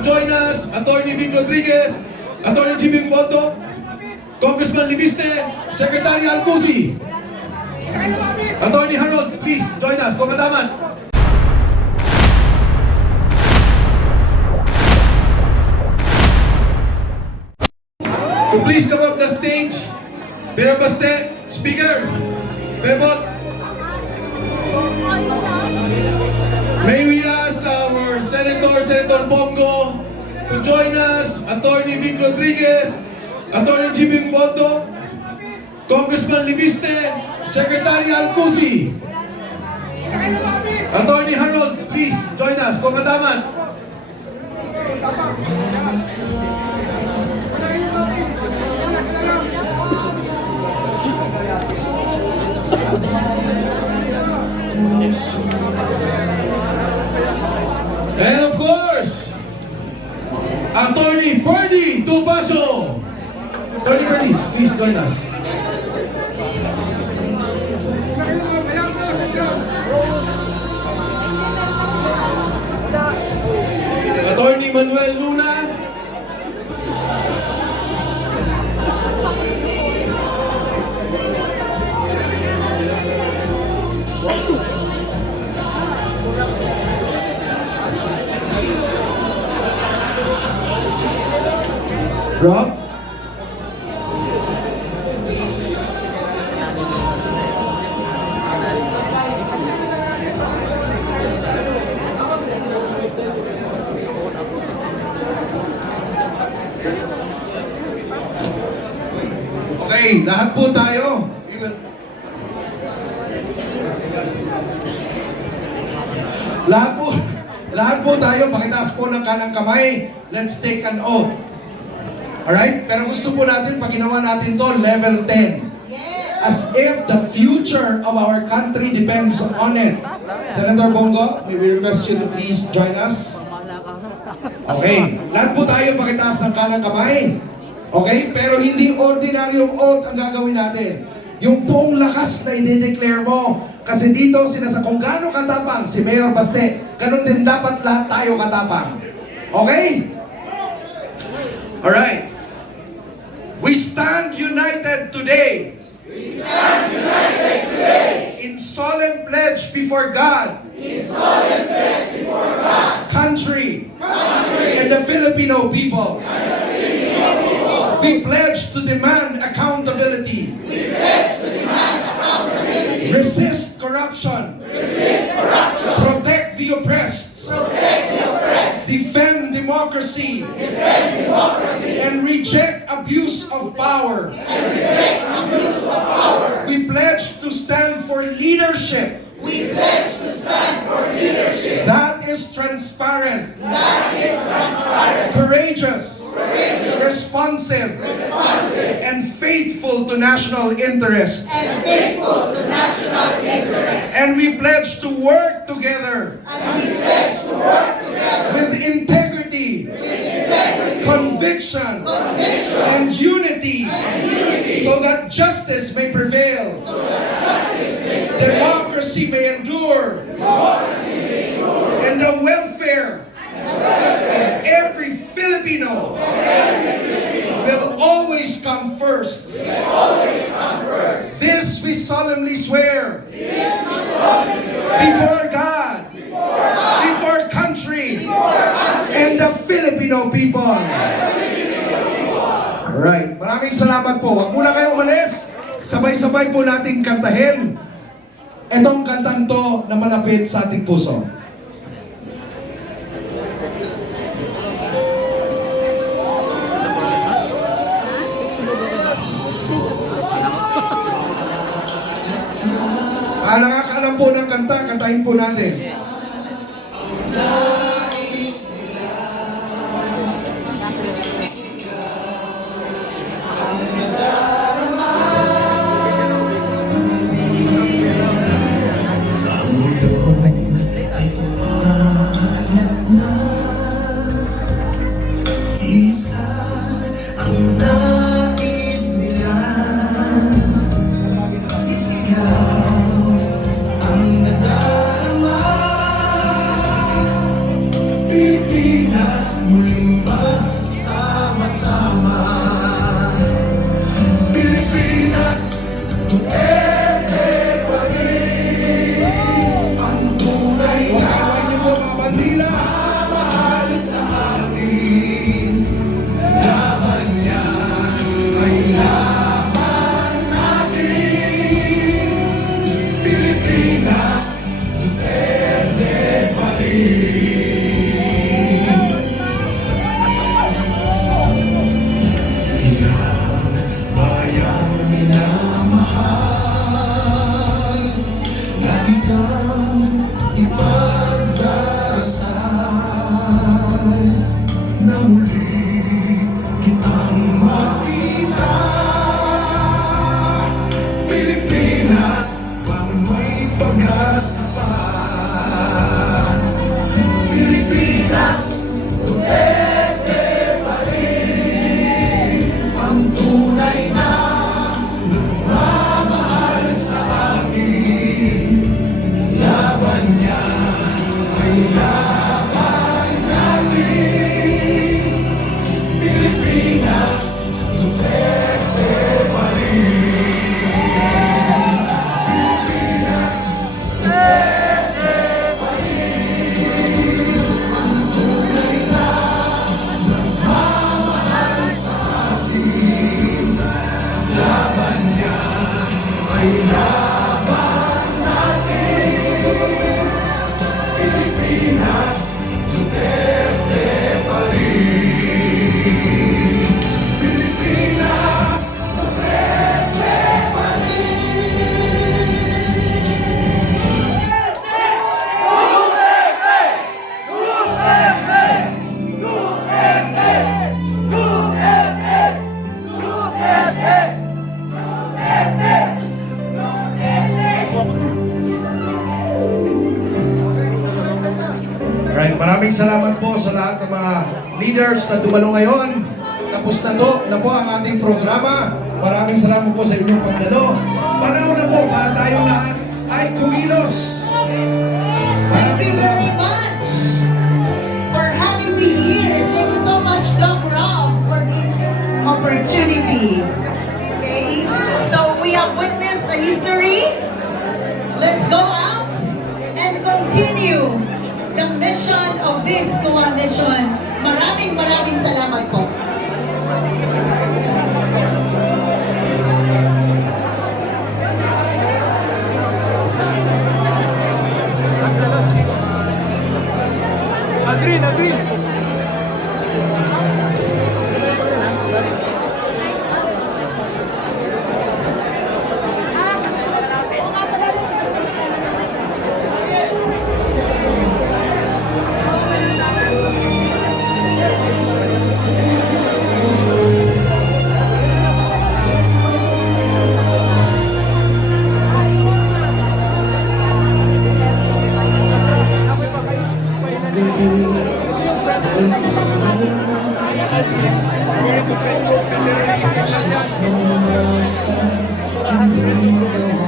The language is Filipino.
join us, Attorney Vic Rodriguez, Attorney Jimmy Boto, Congressman Libiste, Secretary Alcusi. Attorney Harold, please join us. Kung kataman. To please come up the stage, Mayor Baste, Speaker, Bebot. May we ask our Senator Bongo, to join us, Attorney Vic Rodriguez, Attorney Jimmy Boto, Congressman Libiste, Secretary Alcusi. Attorney Harold, please join us. Kung kataman. And of course, Attorney Ferdy Tupaso. Attorney Ferdy, please join us. Attorney Manuel Luna. Rob? Okay, lahat po tayo. Lahat po tayo, pakitaas po ng kanang kamay. Let's take an oath. Alright? Pero gusto po natin, pag ginawa natin to, level 10. As if the future of our country depends on it. Senator Bongo, may we request you to please join us. Okay. Lahat po tayo, pakitaas ng kanang kamay. Okay? Pero hindi ordinaryong oath ang gagawin natin. Yung buong lakas na i-declare mo. Kasi dito, kung gaano katapang si Mayor Baste, ganun din dapat lahat tayo katapang. Okay? Alright. We stand united today. We stand united today. In solemn pledge before God. In solemn pledge before God. Country. And the Filipino people. We pledge to demand accountability. We pledge to demand accountability. Resist corruption. Resist corruption. Protect the oppressed. Protect the oppressed. Defend democracy. Defend democracy. And reject abuse of power. And reject abuse of power. We pledge to stand for leadership. We pledge to stand for leadership. That is transparent. That is transparent. Courageous. Courageous. Responsive. Responsive. And faithful to national interests. And faithful to national interests. And we pledge to work together. And we pledge to work together. With integrity. With integrity. Conviction. Conviction. And unity. And unity. So that justice may prevail. So that justice may prevail. Democracy may endure. Democracy may endure. And the welfare of every Filipino will always come first. Will always come first. This we solemnly swear. This we solemnly swear. Before God. Before country. And the Filipino people. Alright, maraming salamat po. Huwag muna kayo umalis. Sabay-sabay po nating kantahin itong kantang to na malapit sa ating puso. Nakakaalam po ng kanta, kantahin po natin. Pilipinas muli. Maraming salamat po sa lahat ng mga leaders na dumalo ngayon. Tapos na po ang ating programa. Maraming salamat po sa inyong pagdalo. Panahon na po para tayong lahat ay kumilos. Thank you very much for having me here. Thank you so much, Doc Rob, for this opportunity. Okay, so we have witnessed the history. Let's go out and continue the mission of this coalition. Maraming salamat po. Agree. Boses ng masa, hindi na